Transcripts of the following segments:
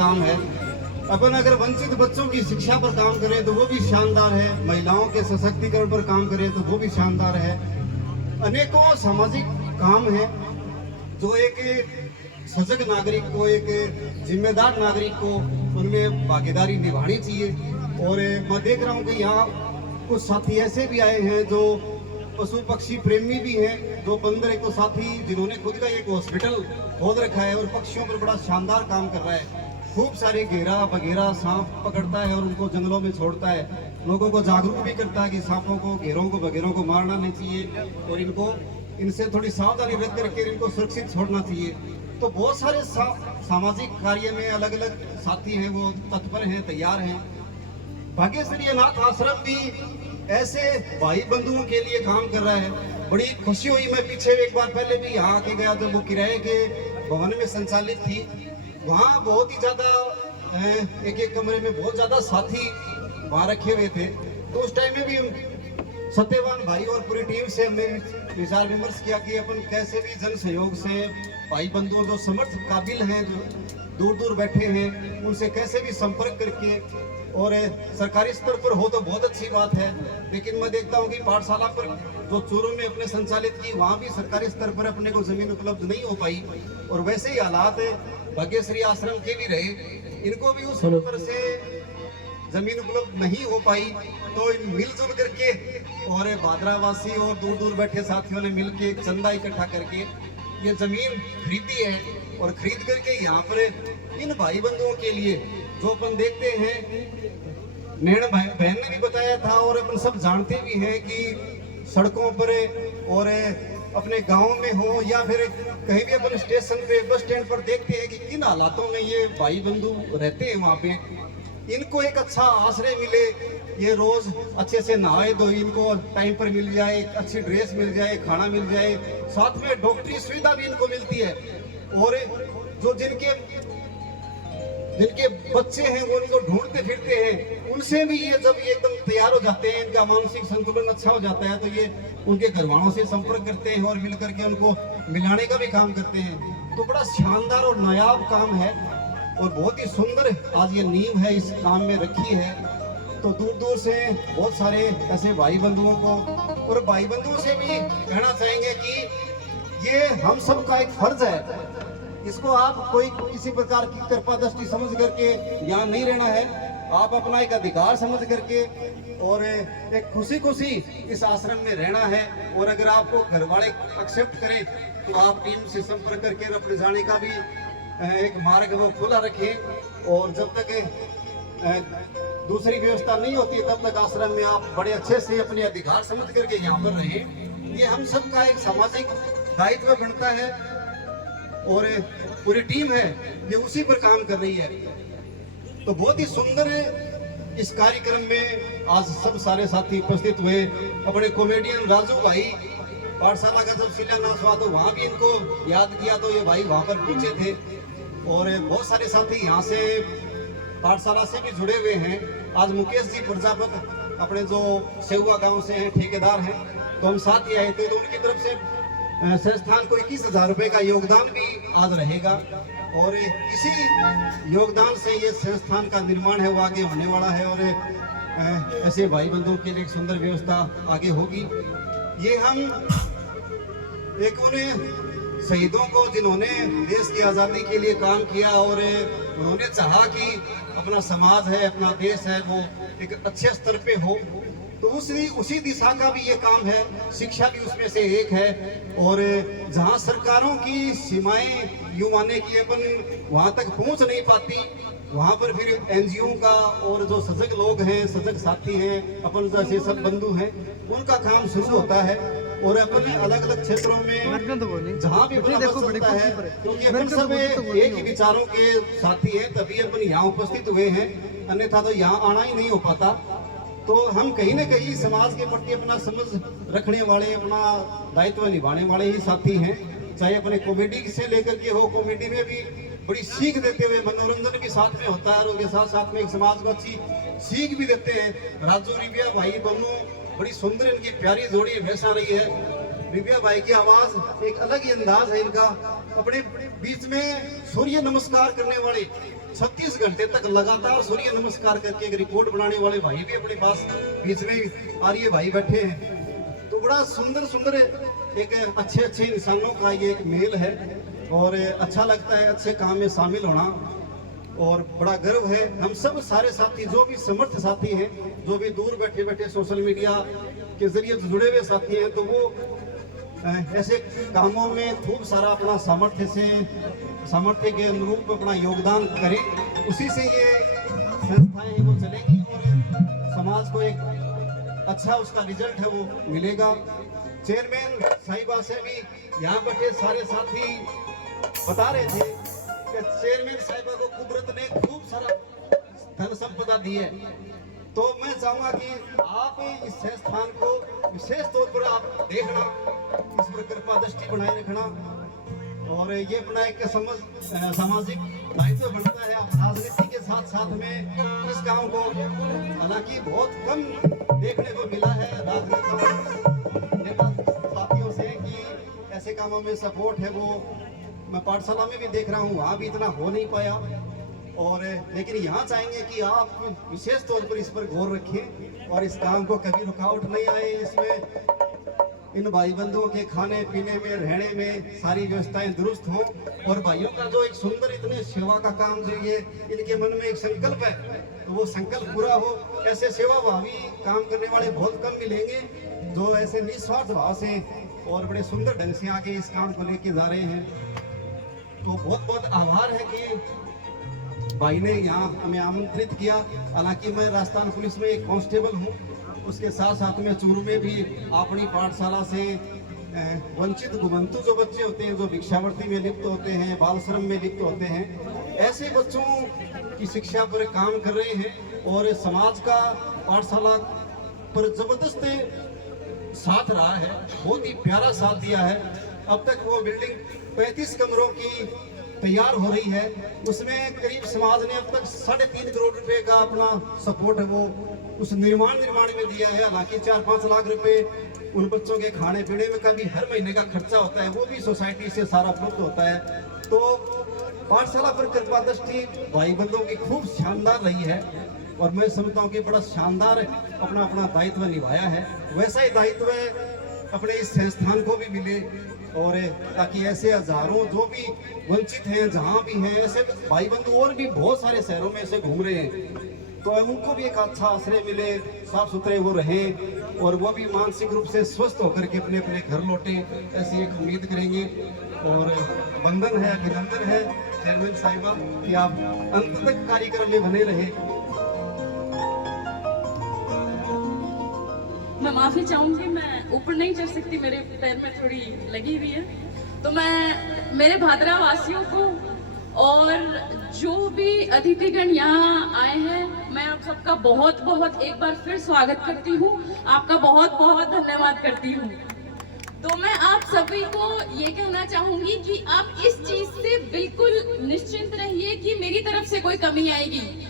काम है। अपन अगर वंचित बच्चों की शिक्षा पर काम करें तो वो भी शानदार है, महिलाओं के सशक्तिकरण पर काम करें तो वो भी शानदार है। अनेकों सामाजिक काम है जो एक सजग नागरिक को, एक जिम्मेदार नागरिक को उनमें भागीदारी निभानी चाहिए। और मैं देख रहा हूँ कि यहाँ कुछ साथी ऐसे भी आए हैं जो पशु पक्षी प्रेमी भी हैं, जो बंदर एक तो साथी जिन्होंने खुद का एक हॉस्पिटल खोल रखा है और पक्षियों पर बड़ा शानदार काम कर रहा है। खूब सारे घेरा वगैरह सांप पकड़ता है और उनको जंगलों में छोड़ता है, लोगों को जागरूक भी करता है कि सांपों को, घेरों को वगैरह को मारना नहीं चाहिए और इनसे थोड़ी सावधानी रख करके इनको सुरक्षित छोड़ना चाहिए। तो बहुत सारे सामाजिक कार्य में अलग अलग साथी हैं, वो तत्पर हैं, तैयार हैं। भाग्यश्री अनाथ आश्रम भी ऐसे भाई बंधुओं के लिए काम कर रहा है। बड़ी खुशी हुई, मैं पीछे एक बार पहले भी यहाँ आके गया जब वो किराए के भवन में संचालित थी। वहाँ बहुत ही ज्यादा एक एक कमरे में बहुत ज्यादा साथी वहाँ रखे हुए थे। तो उस टाइम में भी सत्यवान भाई और पूरी टीम से हमने विचार विमर्श किया कि अपन कैसे भी जन सहयोग से भाई बंधुओं जो समर्थ काबिल हैं, जो दूर दूर बैठे हैं, उनसे कैसे भी संपर्क करके, और सरकारी स्तर पर हो तो बहुत अच्छी बात है। लेकिन मैं देखता हूँ कि पाठशाला पर जो चूरू में अपने संचालित की, वहाँ भी सरकारी स्तर पर अपने को जमीन उपलब्ध नहीं हो पाई। और वैसे ही हालात भाग्यश्री आश्रम के भी रहे, इनको भी उस स्तर से जमीन उपलब्ध नहीं हो पाई। तो मिलजुल करके और भादरावासी और दूर दूर बैठे साथियों ने मिलकर एक चंदा इकट्ठा करके ये जमीन खरीदी है और खरीद करके यहाँ पर इन भाई बंधुओं के लिए, जो अपन देखते हैं, नैण बहन ने भी बताया था और अपन सब जानते भी हैं कि सड़कों पर और अपने गांव में हो या फिर कहीं भी अपन स्टेशन पे, बस स्टैंड पर देखते हैं कि किन हालातों में ये भाई बंधु रहते हैं। वहाँ पे इनको एक अच्छा आश्रय मिले, ये रोज अच्छे से नहाए धोए, इनको टाइम पर मिल जाए, अच्छी ड्रेस मिल जाए, खाना मिल जाए, साथ में डॉक्टरी सुविधा भी इनको मिलती है। और जो जिनके बच्चे हैं वो इनको ढूंढते फिरते हैं, उनसे भी ये जब ये एकदम तैयार हो जाते हैं, इनका मानसिक संतुलन अच्छा हो जाता है, तो ये उनके घर वालों से संपर्क करते हैं और मिलकर के उनको मिलाने का भी काम करते हैं। तो बड़ा शानदार और नायाब काम है और बहुत ही सुंदर आज ये नींव है इस काम में रखी है। तो दूर दूर से बहुत सारे ऐसे भाई बंधुओं को, और भाई बंधुओं से भी कहना चाहेंगे कि ये हम सब का एक फर्ज है। इसको आप कोई किसी प्रकार की कृपा दृष्टि समझ करके यहाँ नहीं रहना है, आप अपना एक अधिकार समझ करके और एक खुशी खुशी इस आश्रम में रहना है। और अगर आपको घर वाले एक्सेप्ट करें तो आप टीम से संपर्क करके अपने जाने का भी एक मार्ग वो खुला रखें। और जब तक दूसरी व्यवस्था नहीं होती तब तक आश्रम में आप बड़े अच्छे से अपने अधिकार समझ करके यहाँ पर रहें। ये हम सब का एक सामाजिक दायित्व बनता है और पूरी टीम है ये उसी पर काम कर रही है। तो बहुत ही सुंदर इस कार्यक्रम में आज सब सारे साथी उपस्थित हुए। अपने कॉमेडियन राजू भाई, पाठशाला का जब शिलान्यास हुआ तो वहाँ भी इनको याद किया तो ये भाई वहाँ पर पहुंचे थे। और बहुत सारे साथी यहाँ से पाठशाला से भी जुड़े हुए हैं। आज मुकेश जी प्रजापत अपने जो सेहुआ गांव से हैं, ठेकेदार हैं, तो हम साथ ही आए थे। तो उनकी तरफ से संस्थान को 21,000 रुपए का योगदान भी आज रहेगा और इसी योगदान से ये संस्थान का निर्माण है वो आगे होने वाला है और ऐसे भाई बंधुओं के लिए एक सुंदर व्यवस्था आगे होगी। ये हम एक उन्हें शहीदों को जिन्होंने देश की आज़ादी के लिए काम किया और उन्होंने चाहा कि अपना समाज है, अपना देश है, वो एक अच्छे स्तर पे हो, तो उसी दिशा का भी ये काम है। शिक्षा भी उसमें से एक है। और जहाँ सरकारों की सीमाएं यूं माने कि अपन वहाँ तक पहुँच नहीं पाती, वहाँ पर फिर एनजीओ का और जो सजग लोग हैं, सजग साथी हैं, अपन जैसे सब बंधु हैं, उनका काम शुरू होता है। और अपन अलग अलग क्षेत्रों में जहाँ भी अपना सकता है, क्योंकि अपन सब एक ही विचारों के साथी हैं, तभी अपन यहाँ उपस्थित हुए हैं, अन्यथा तो यहाँ आना ही नहीं हो पाता। तो हम कहीं ना कहीं समाज के प्रति अपना समझ रखने वाले, अपना दायित्व निभाने वाले ही साथी हैं। चाहे अपने कॉमेडी से लेकर के हो, कॉमेडी में भी बड़ी सीख देते हुए मनोरंजन भी साथ में होता है और उसके साथ साथ में एक समाज को अच्छी सीख भी देते हैं। राजू रिबिया भाई दोनों बड़ी सुंदर इनकी प्यारी जोड़ी वैसा रही है। रिबिया भाई की आवाज एक अलग ही अंदाज है इनका। अपने बीच में सूर्य नमस्कार करने वाले 36 घंटे तक लगातार सूर्य नमस्कार करके एक रिपोर्ट बनाने वाले भाई भी अपने पास बीच में आर्य भाई बैठे हैं। तो बड़ा सुंदर सुंदर एक अच्छे अच्छे इंसानों का ये एक मेल है और अच्छा लगता है अच्छे काम में शामिल होना और बड़ा गर्व है। हम सब सारे साथी जो भी समर्थ साथी हैं, जो भी दूर बैठे बैठे सोशल मीडिया के जरिए जुड़े हुए साथी हैं, तो वो ऐसे कामों में खूब सारा अपना सामर्थ्य के अनुरूप अपना योगदान करें। उसी से ये संस्थाएं हैं वो चलेंगी और समाज को एक अच्छा उसका रिजल्ट है वो मिलेगा। चेयरमैन साहिबा से भी यहाँ बैठे सारे साथी बता रहे थे कि चेयरमैन साहिबा को कुदरत ने खूब सारा धन संपदा दी है। तो मैं चाहूंगा कि आप इस संस्थान को विशेष तौर पर आप देखना, इस पर कृपा दृष्टि बनाए रखना और ये अपना एक सामाजिक दायित्व बनता है। आप राजनीति के साथ साथ में इस काम को, हालांकि बहुत कम देखने को मिला है राजनीति नेता साथियों से कि ऐसे कामों में सपोर्ट है, वो मैं पाठशाला में भी देख रहा हूँ, वहाँ भी इतना हो नहीं पाया। और लेकिन यहाँ चाहेंगे कि आप विशेष तौर पर इस पर गौर रखें और इस काम को कभी रुकावट नहीं आए। इसमें इन भाई बंधुओं के खाने पीने में, रहने में सारी व्यवस्थाएं दुरुस्त हों और भाइयों का जो एक सुंदर इतने सेवा का काम जो ये इनके मन में एक संकल्प है, तो वो संकल्प पूरा हो। ऐसे सेवा भावी काम करने वाले बहुत कम मिलेंगे जो ऐसे निस्वार्थ भाव से और बड़े सुंदर ढंग से आगे इस काम को लेके जा रहे हैं। तो बहुत बहुत आभार है कि भाई ने यहाँ हमें आमंत्रित किया। हालांकि मैं राजस्थान पुलिस में एक कांस्टेबल हूँ, उसके साथ साथ में चूरू में भी अपनी पाठशाला से वंचित घुमंतु जो बच्चे होते हैं, जो भिक्षावृत्ति में लिप्त होते हैं, बाल श्रम में लिप्त होते हैं, ऐसे बच्चों की शिक्षा पर काम कर रहे हैं और समाज का पाठशाला पर जबरदस्त साथ रहा है, बहुत ही प्यारा साथ दिया है। अब तक वो बिल्डिंग 35 कमरों की तैयार हो रही है, उसमें करीब समाज ने अब तक 3.5 करोड़ रुपए का अपना सपोर्ट है वो उस निर्माण में दिया है। हालांकि 4-5 लाख रुपए उन बच्चों के खाने पीने में का भी हर महीने का खर्चा होता है, वो भी सोसाइटी से सारा उपलब्ध होता है। तो पाठशाला पर कृपा दृष्टि भाई बंधुओं की खूब शानदार रही है और मैं समझता हूँ कि बड़ा शानदार अपना अपना दायित्व निभाया है। वैसा ही दायित्व अपने इस संस्थान को भी मिले और ताकि ऐसे हजारों जो भी वंचित हैं जहाँ भी हैं, ऐसे भाई बंधु और भी बहुत सारे शहरों में ऐसे घूम रहे हैं, तो उनको भी एक अच्छा आश्रय मिले, साफ सुथरे वो रहें और वो भी मानसिक रूप से स्वस्थ होकर के अपने अपने घर लौटे, ऐसी एक उम्मीद करेंगे। और वंदन है, अभिनंदन है चेयरमैन साहिबा कि आप अंत तक कार्यक्रम में बने रहे। मैं माफी चाहूंगी, मैं ऊपर नहीं चढ़ सकती, मेरे पैर में थोड़ी लगी हुई है। तो मैं मेरे भादरा वासियों को और जो भी अतिथिगण यहाँ आए हैं, मैं आप सबका बहुत बहुत एक बार फिर स्वागत करती हूँ, आपका बहुत बहुत धन्यवाद करती हूँ। तो मैं आप सभी को ये कहना चाहूंगी कि आप इस चीज से बिल्कुल निश्चिंत रहिए कि मेरी तरफ से कोई कमी आएगी।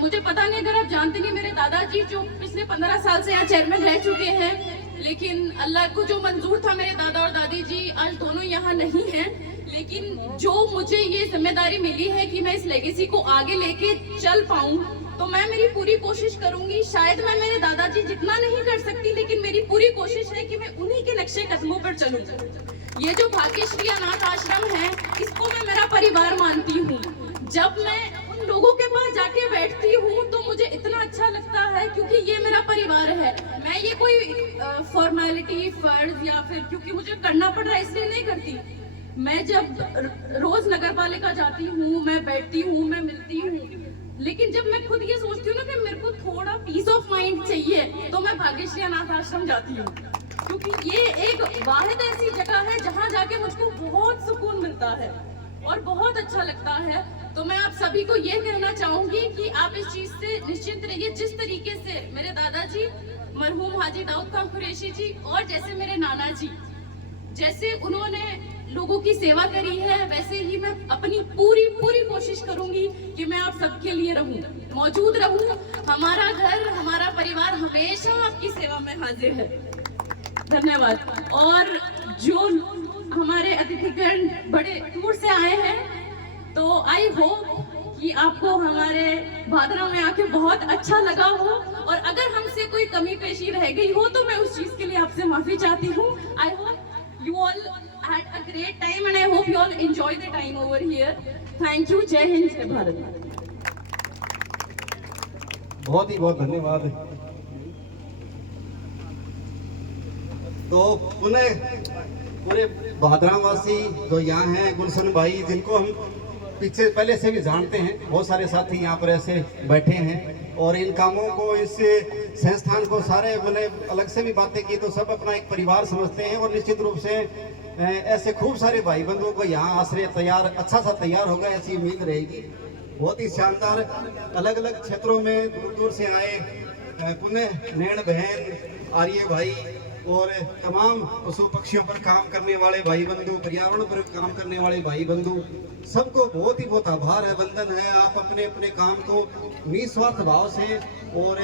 मुझे पता नहीं, अगर आप जानते नहीं, मेरे दादाजी जो पिछले 15 साल से यहाँ चेयरमैन रह चुके हैं, लेकिन अल्लाह को जो मंजूर था, मेरे दादा और दादी जी आज दोनों यहाँ नहीं हैं, लेकिन जो मुझे ये जिम्मेदारी मिली है कि मैं इस लेगेसी को आगे लेके चल पाऊँ, तो मैं मेरी पूरी कोशिश करूंगी। शायद मैं मेरे दादाजी जितना नहीं कर सकती, लेकिन मेरी पूरी कोशिश है कि मैं उन्हीं के नक्शे कदमों पर चलूं। ये जो भाग्यश्री अनाथ आश्रम है, इसको मैं मेरा परिवार मानती हूँ। जब मैं उन लोगों के पास जाके बैठती हूँ तो मुझे इतना अच्छा लगता है, क्योंकि ये मेरा परिवार है। मैं ये कोई फॉर्मेलिटी, फर्ज या फिर क्योंकि मुझे करना पड़ रहा है इसलिए नहीं करती। मैं जब रोज नगर पालिका जाती हूँ, मैं बैठती हूँ, मैं मिलती हूँ, लेकिन जब मैं खुद ये सोचती हूँ ना कि मेरे को थोड़ा पीस ऑफ माइंड चाहिए, तो मैं भाग्यश्री अनाथ आश्रम जाती हूँ, क्योंकि ये एक वाहिद ऐसी जगह है जहाँ जाके मुझको बहुत सुकून मिलता है और बहुत अच्छा लगता है। तो मैं आप सभी को ये कहना चाहूंगी कि आप इस चीज से निश्चिंत रहिए। जिस तरीके से मेरे दादाजी मरहूम हाजी दाऊद खान कुरैशी जी और जैसे मेरे नाना जी, जैसे उन्होंने लोगों की सेवा करी है, वैसे ही मैं अपनी पूरी कोशिश करूंगी कि मैं आप सबके लिए रहूं, मौजूद रहूं। हमारा घर, हमारा परिवार हमेशा आपकी सेवा में हाजिर है। धन्यवाद। और जो हमारे अतिथिगण बड़े दूर से आए हैं, तो आई होप कि आपको हमारे भादरा में आके बहुत अच्छा लगा हो, और अगर हमसे कोई कमी पेशी रह गई हो तो मैं उस चीज के लिए आपसे माफी चाहती हूँ। I hope you all had a great time and I hope you all enjoy the time over here. Thank you. जय हिंद, जय भारत। बहुत ही बहुत धन्यवाद। तो पुनः पूरे भादरावासी जो यहाँ हैं, गुलशन भाई जिनको हम पीछे पहले से भी जानते हैं, बहुत सारे साथी यहाँ पर ऐसे बैठे हैं और इन कामों को, इस संस्थान को सारे मैंने अलग से भी बातें की तो सब अपना एक परिवार समझते हैं। और निश्चित रूप से ऐसे खूब सारे भाई बंधुओं को यहाँ आश्रय तैयार, अच्छा सा तैयार होगा ऐसी उम्मीद रहेगी। बहुत ही शानदार, अलग अलग क्षेत्रों में दूर दूर से आए पुनः नैन बहन, आर्य भाई और तमाम पशु पक्षियों पर काम करने वाले भाई बंधु, पर्यावरण पर काम करने वाले भाई बंधु, सबको बहुत ही बहुत आभार है, वंदन है। आप अपने अपने काम को निस्वार्थ भाव से और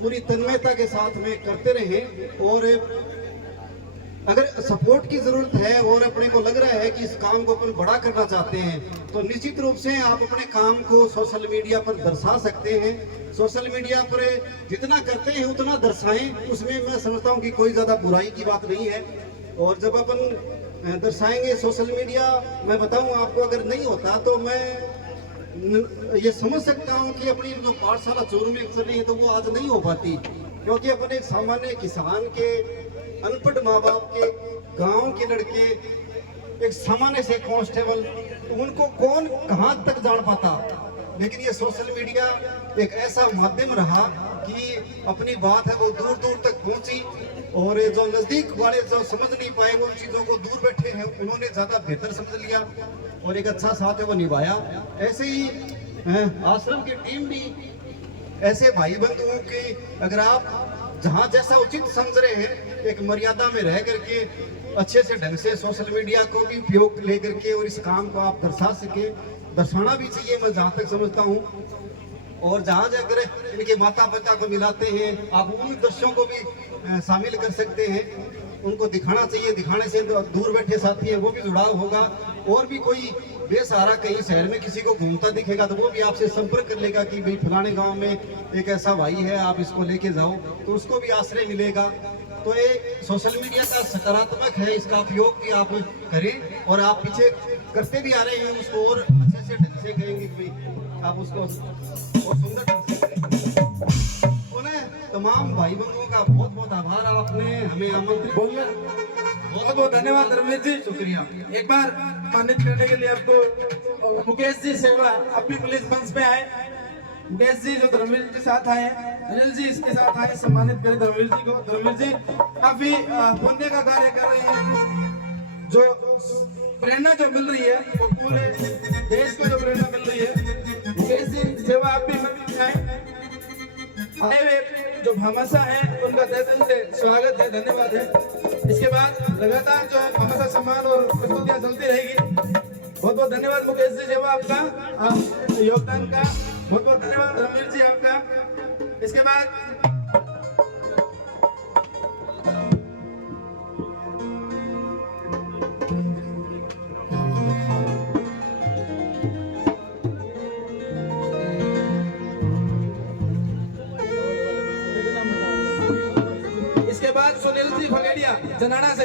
पूरी तन्मयता के साथ में करते रहें। और अगर सपोर्ट की जरूरत है और अपने को लग रहा है कि इस काम को अपन बड़ा करना चाहते हैं तो निश्चित रूप से आप अपने काम को सोशल मीडिया पर दर्शा सकते हैं। सोशल मीडिया पर जितना करते हैं उतना दर्शाएं, उसमें मैं समझता हूं कि कोई ज़्यादा बुराई की बात नहीं है। और जब अपन दर्शाएंगे सोशल मीडिया, मैं बताऊं आपको, अगर नहीं होता तो मैं ये समझ सकता हूं कि अपनी जो पाठशाला चोर में अक्सर नहीं है तो वो आज नहीं हो पाती, क्योंकि अपन एक सामान्य किसान के, अनपढ़ माँ बाप के, गांव के लड़के, एक सामान्य से कांस्टेबल, तो उनको कौन कहां तक जान पाता। लेकिन ये सोशल मीडिया एक ऐसा माध्यम रहा कि अपनी बात है वो दूर दूर तक पहुंची और जो नजदीक वाले जो समझ नहीं पाए वो उन चीजों को दूर बैठे हैं उन्होंने ज्यादा बेहतर समझ लिया और एक अच्छा साथ है वो निभाया। ऐसे ही आश्रम की टीम भी ऐसे भाई बंधुओं की, अगर आप जहाँ जैसा उचित समझ रहे हैं, एक मर्यादा में रह करके अच्छे से ढंग से सोशल मीडिया को भी उपयोग लेकर के और इस काम को आप दर्शा सके, दर्शाना भी चाहिए, मैं जहाँ तक समझता हूँ। और जहाँ अगर इनके माता पिता को मिलाते हैं, आप उन दृश्यों को भी शामिल कर सकते हैं, उनको दिखाना चाहिए। दिखाने से दूर बैठे साथी है वो भी जुड़ाव होगा। और भी कोई बेसहारा कहीं शहर में किसी को घूमता दिखेगा तो वो भी आपसे संपर्क कर लेगा कि भाई फलाने गांव में एक ऐसा भाई है, आप इसको लेके जाओ, तो उसको भी आश्रय मिलेगा। तो ये सोशल मीडिया का सकारात्मक है, इसका उपयोग भी आप करें और आप पीछे करते भी आ रहे हैं उसको और अच्छे से ढंग से करेंगे कि आप उसको और सुंदर ढंग से करें। तमाम भाई बंधुओं का बहुत बहुत आभार, आपने हमें आमंत्रित किया। बहुत बहुत धन्यवाद धर्मेश जी, शुक्रिया। एक बार सम्मानित करने के लिए आपको मुकेश जी सेवा अपनी पुलिस मंच पे आए। मुकेश जी जो धर्मवीर के साथ आए, अनिल जी इसके साथ आए, सम्मानित करें धर्मवीर जी को। धर्मवीर जी काफी पुण्य का कार्य कर रहे हैं, जो प्रेरणा जो मिल रही है वो पूरे देश को जो प्रेरणा मिल रही है। मुकेश जी सेवा आप भी मंच पे आए हुए जो भामाशाह है उनका तहे दिल से स्वागत है, धन्यवाद है। इसके बाद लगातार जो भामाशाह सम्मान और प्रस्तुतियां चलती रहेगी। बहुत बहुत धन्यवाद मुकेश जी सेवा आपका, आप योगदान का बहुत बहुत धन्यवाद धर्मवीर जी आपका। इसके बाद सुनील जी फगेड़िया जनाना से